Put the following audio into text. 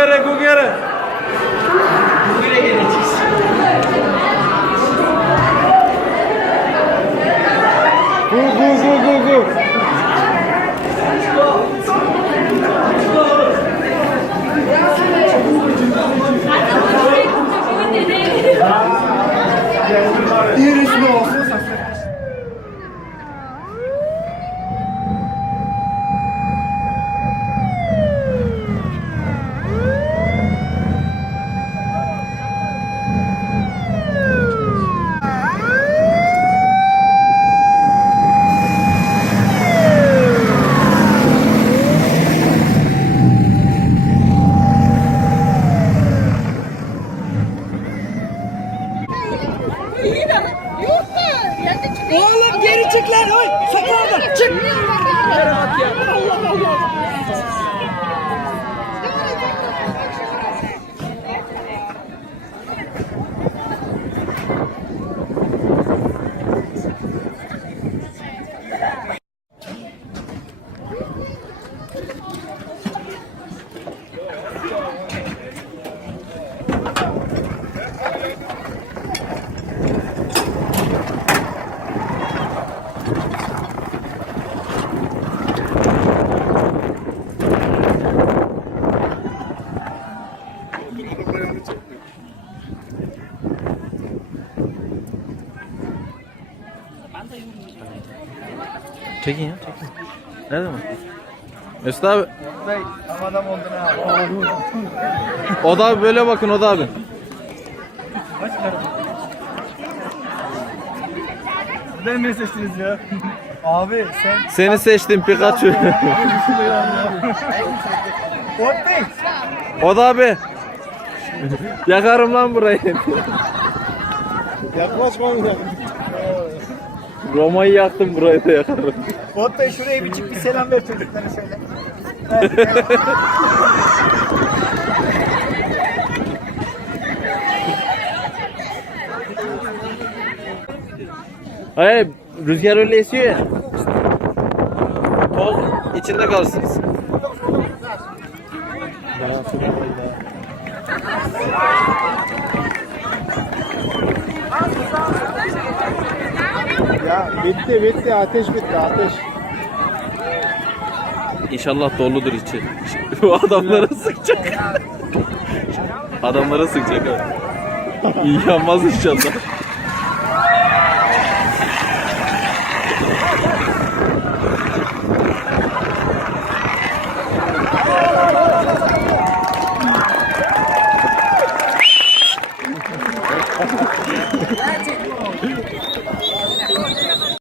Gugere gugere. Buraya geleceğiz. Gu. İris mi olsun? Oğlum geri çık lan. Oy, sakın orada. Çık. Allah Allah. Çekin ya çekin. Nerede mi? Mesut abi. Bey, tam adam oldun ha. O da abi böyle bakın o da abi. Beni mi seçtiniz ya? Abi sen... Seni seçtim Pikachu. Bot Bey. O da abi. Yakarım lan burayı. Yaklaşma bir Roma'yı yaktım, burayı da yakarım. Bot Bey şuraya bir çık bir selam ver çocuklara şöyle. Hayır, rüzgar öyle esiyor ya. Toz içinde kalsın. Ya bitti ateş bitti ateş. İnşallah doludur içi. Bu adamlara sıkacak. Adamlara sıkacak abi. İyi yanmaz inşallah.